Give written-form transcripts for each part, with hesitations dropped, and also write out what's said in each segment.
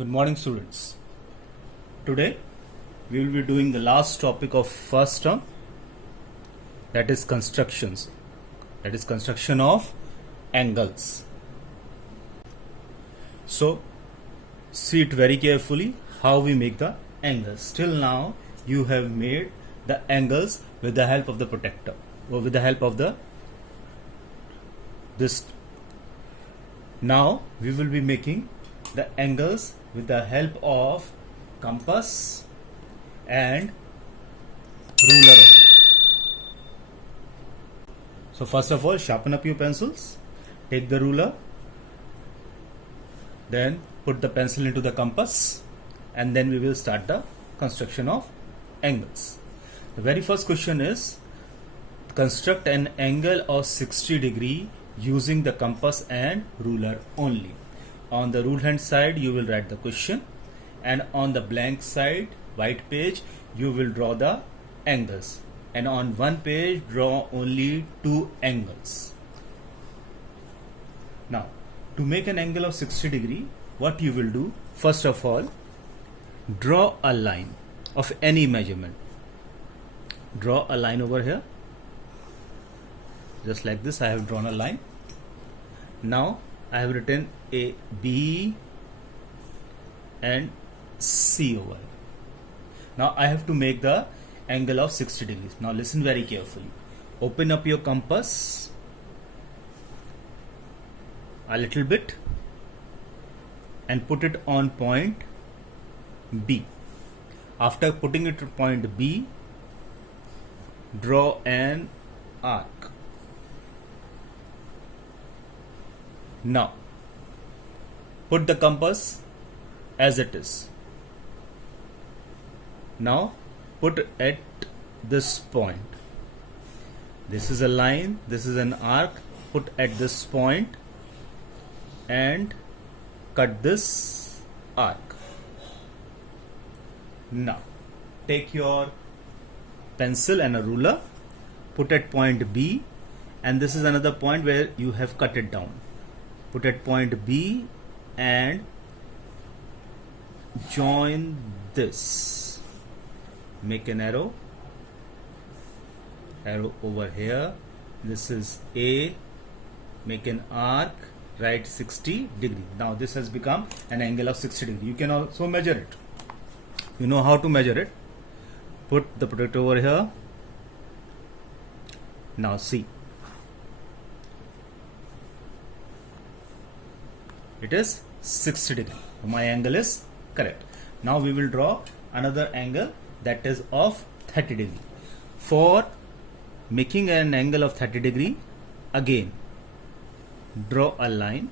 Good morning, students. Today we will be doing the last topic of first term, that is constructions, that is construction of angles. So see it very carefully how we make the angles. Till now you have made the angles with the help of the protector or with the help of this. Now we will be making the angles with the help of compass and ruler only. So first of all, sharpen up your pencils, take the ruler, then put the pencil into the compass, and then we will start the construction of angles. The very first question is, construct an angle of 60 degree using the compass and ruler only. On the rule hand side you will write the question, and on the blank side, white page, you will draw the angles, and on one page draw only two angles. Now to make an angle of 60 degree, what you will do, first of all, draw a line of any measurement. Draw a line over here, just like this. I have drawn a line. Now I have written A, B and C over here. Now I have to make the angle of 60 degrees. Now listen very carefully. Open up your compass a little bit and put it on point B. After putting it to point B, draw an arc. Now put the compass as it is. Now put at this point. This is a line, this is an arc. Put at this point and cut this arc. Now take your pencil and a ruler, put at point B, and this is another point where you have cut it down. Put at point B and join this. Make an arrow over here. This is A. Make an arc, write 60 degree. Now this has become an angle of 60 degree. You can also measure it. You know how to measure it. Put the protector over here. Now see. It is 60 degree. My angle is correct. Now we will draw another angle that is of 30 degree. For making an angle of 30 degree, again draw a line.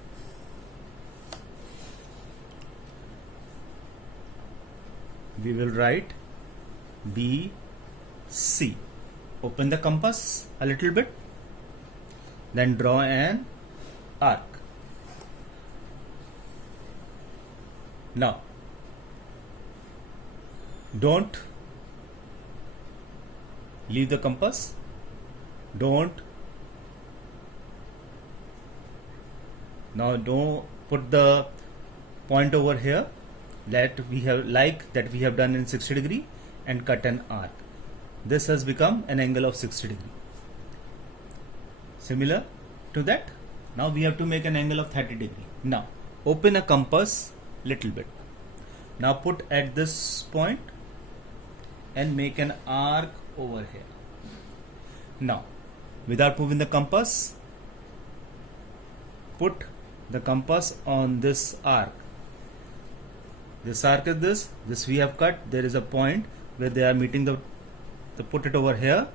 We will write B, C. Open the compass a little bit, then draw an arc. Now don't leave the compass. Don't put the point over here that we have done in 60 degree and cut an arc. This has become an angle of 60 degree. Similar to that, now we have to make an angle of 30 degree. Now open a compass little bit. Now put at this point and make an arc over here. Now without moving the compass, put the compass on this arc. This arc is this we have cut. There is a point where they are meeting the put it over here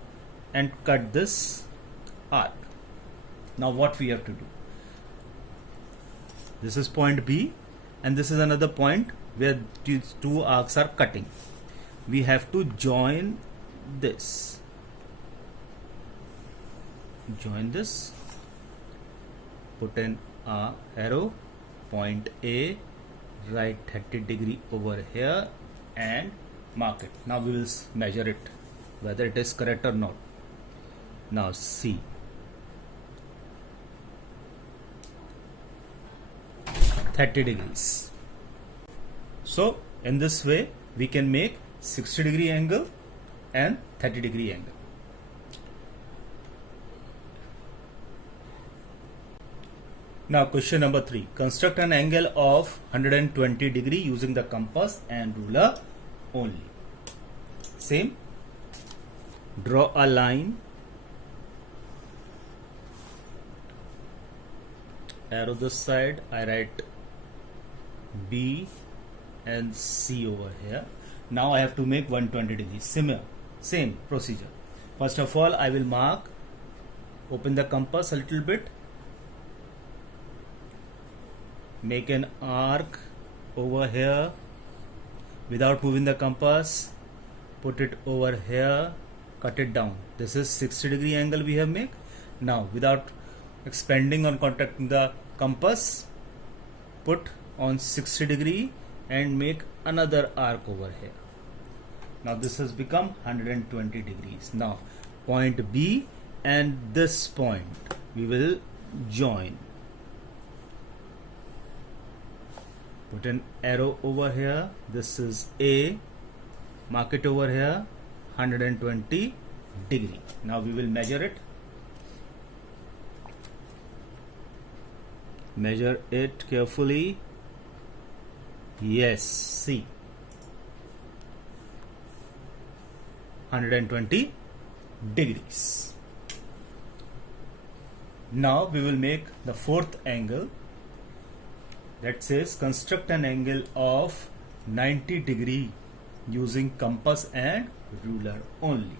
and cut this arc. Now what we have to do, this is point B and this is another point where these two arcs are cutting. We have to join this. Join this. Put an arrow, point A, write 30 degree over here and mark it. Now we will measure it whether it is correct or not. Now see. 30 degrees. So in this way we can make 60 degree angle and 30 degree angle. Now question number 3. Construct an angle of 120 degree using the compass and ruler only. Same. Draw a line. Arrow this side. I write B and C over here. Now I have to make 120 degrees. Same procedure. First of all, I will mark. Open the compass a little bit. Make an arc over here without moving the compass. Put it over here. Cut it down. This is 60 degree angle we have made. Now without expanding or contracting the compass, put on 60 degree and make another arc over here. Now this has become 120 degrees. Now point B and this point we will join. Put an arrow over here. This is A. Mark it over here. 120 degree. Now we will measure it. Measure it carefully. Yes, see. 120 degrees. Now we will make the fourth angle. That says construct an angle of 90 degree using compass and ruler only.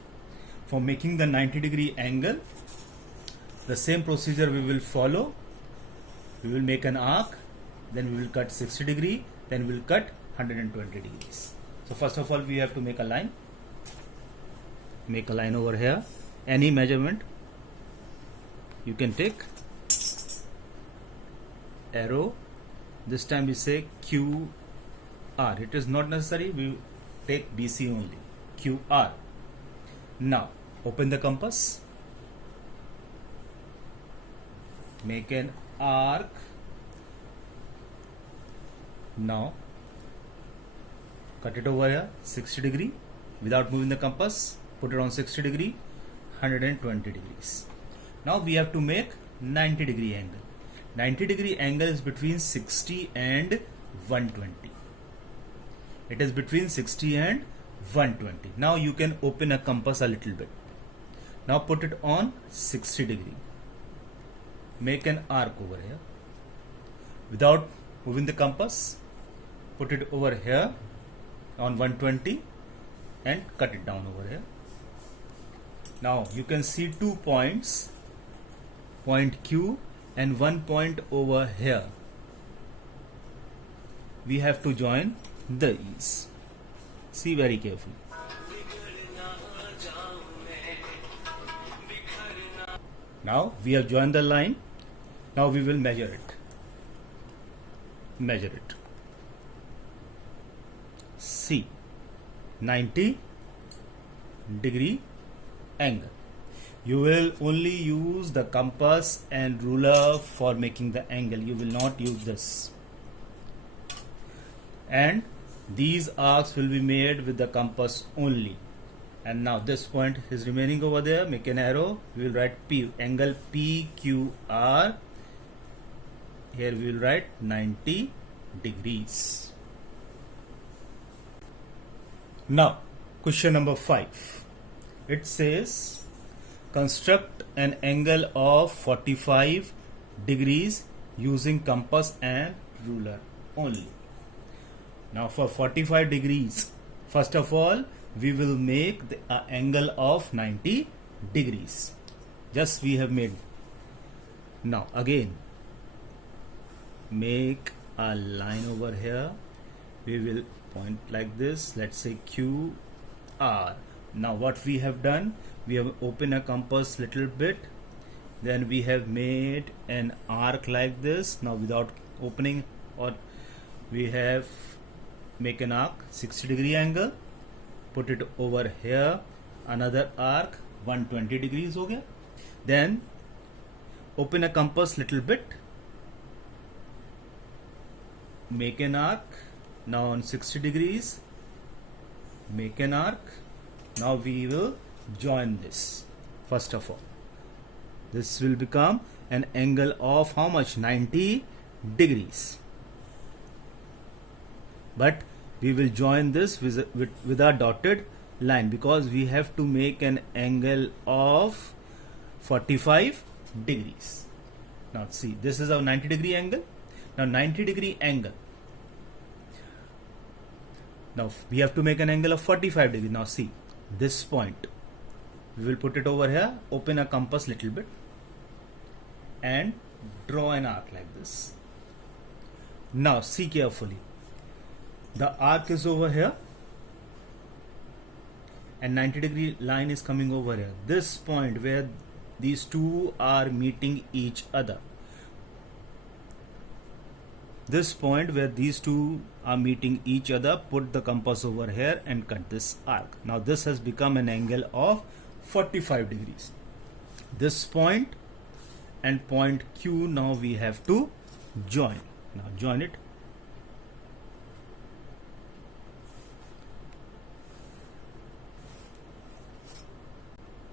For making the 90 degree angle, the same procedure we will follow. We will make an arc, then we will cut 60 degree, then we will cut 120 degrees. So first of all we have to make a line. Make a line over here. Any measurement you can take. Arrow. This time we say QR. It is not necessary. We take BC only. QR. Now open the compass. Make an arc. Now cut it over here 60 degree without moving the compass. Put it on 60 degree, 120 degrees. Now we have to make 90 degree angle. 90 degree angle is between 60 and 120. It is between 60 and 120. Now you can open a compass a little bit. Now put it on 60 degree. Make an arc over here. Without moving the compass, put it over here on 120 and cut it down over here. Now you can see 2 points, point Q and 1 point over here. We have to join these. See very carefully. Now we have joined the line. Now we will measure it. Measure it. See, 90 degree angle. You will only use the compass and ruler for making the angle. You will not use this. And these arcs will be made with the compass only. And now this point is remaining over there. Make an arrow. We will write P, angle PQR. Here we will write 90 degrees. Now question number 5. It says construct an angle of 45 degrees using compass and ruler only. Now for 45 degrees, first of all we will make the angle of 90 degrees. Just we have made. Now again make a line over here. We will point like this. Let's say QR. Now what we have done, we have opened a compass little bit, then we have made an arc like this. Now without opening, or we have make an arc 60 degree angle, put it over here, another arc 120 degrees हो गया. Then open a compass little bit, make an arc Now on 60 degrees, make an arc. Now we will join this. First of all, this will become an angle of how much? 90 degrees. But we will join this with a dotted line, because we have to make an angle of 45 degrees. Now see, this is our 90 degree angle. Now 90 degree angle. Now we have to make an angle of 45 degrees. Now see, this point, we will put it over here, open a compass little bit and draw an arc like this. Now see carefully, the arc is over here and 90 degree line is coming over here. This point where these two are meeting each other, this point where these two are meeting each other, put the compass over here and cut this arc. Now this has become an angle of 45 degrees. This point and point Q now we have to join. Now join it.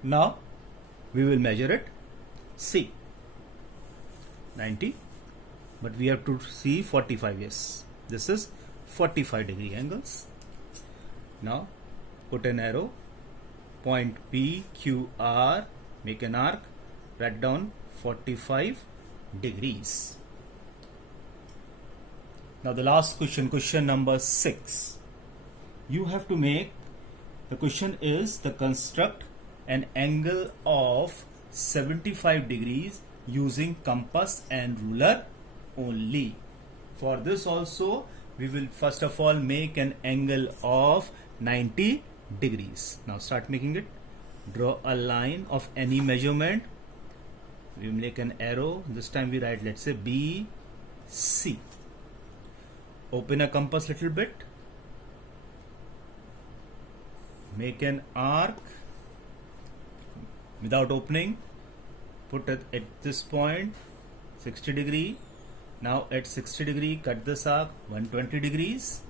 Now we will measure it. See, 90, but we have to see 45. Yes, this is 45 degree angles. Now put an arrow, point P, Q, R, make an arc, write down 45 degrees. Now the last question, question number 6. You have to make, the question is the construct an angle of 75 degrees using compass and ruler only. For this also, we will first of all make an angle of 90 degrees. Now start making it. Draw a line of any measurement. We will make an arrow. This time we write, let's say B, C. Open a compass little bit. Make an arc. Without opening, put it at this point 60 degree. Now at 60 degree, cut this arc 120 degrees.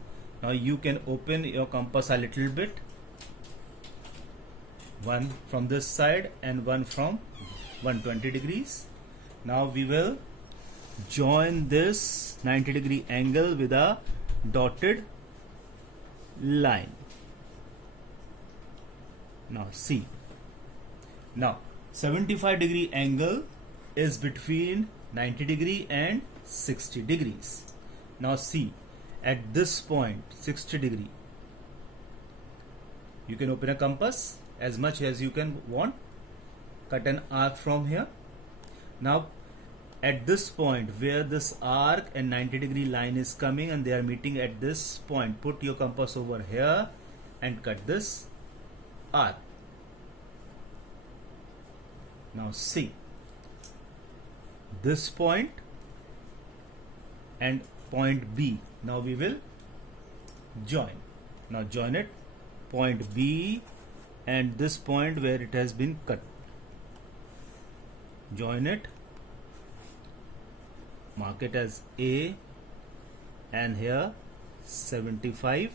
Now you can open your compass a little bit, one from this side and one from 120 degrees. Now we will join this 90 degree angle with a dotted line. Now see, now 75 degree angle is between 90 degree and 60 degrees. Now see, at this point 60 degree, you can open a compass as much as you can want, cut an arc from here. Now at this point where this arc and 90 degree line is coming and they are meeting at this point, put your compass over here and cut this arc. Now see, this point and point B, now we will join. Now join it, point B and this point where it has been cut. Join it, mark it as A, and here 75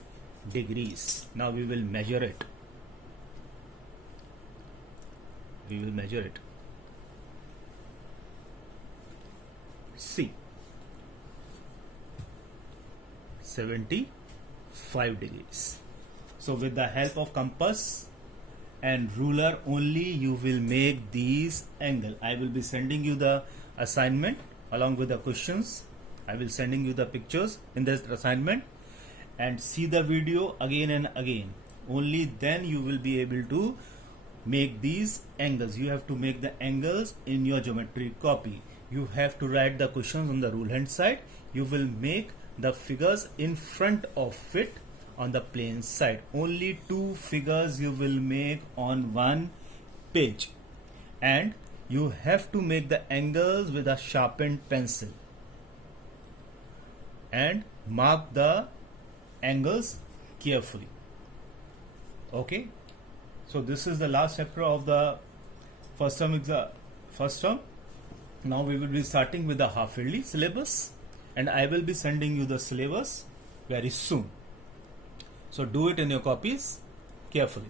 degrees. Now we will measure it. We will measure it. See, 75 degrees. So with the help of compass and ruler only, you will make these angle. I will be sending you the assignment along with the questions. I will sending you the pictures in this assignment, and see the video again and again. Only then you will be able to make these angles. You have to make the angles in your geometry copy. You have to write the questions on the rule hand side. You will make the figures in front of it on the plane side. Only 2 figures you will make on one page, and you have to make the angles with a sharpened pencil and mark the angles carefully. Okay, so this is the last chapter of the first term. Now we will be starting with the half yearly syllabus, and I will be sending you the syllabus very soon. So do it in your copies carefully.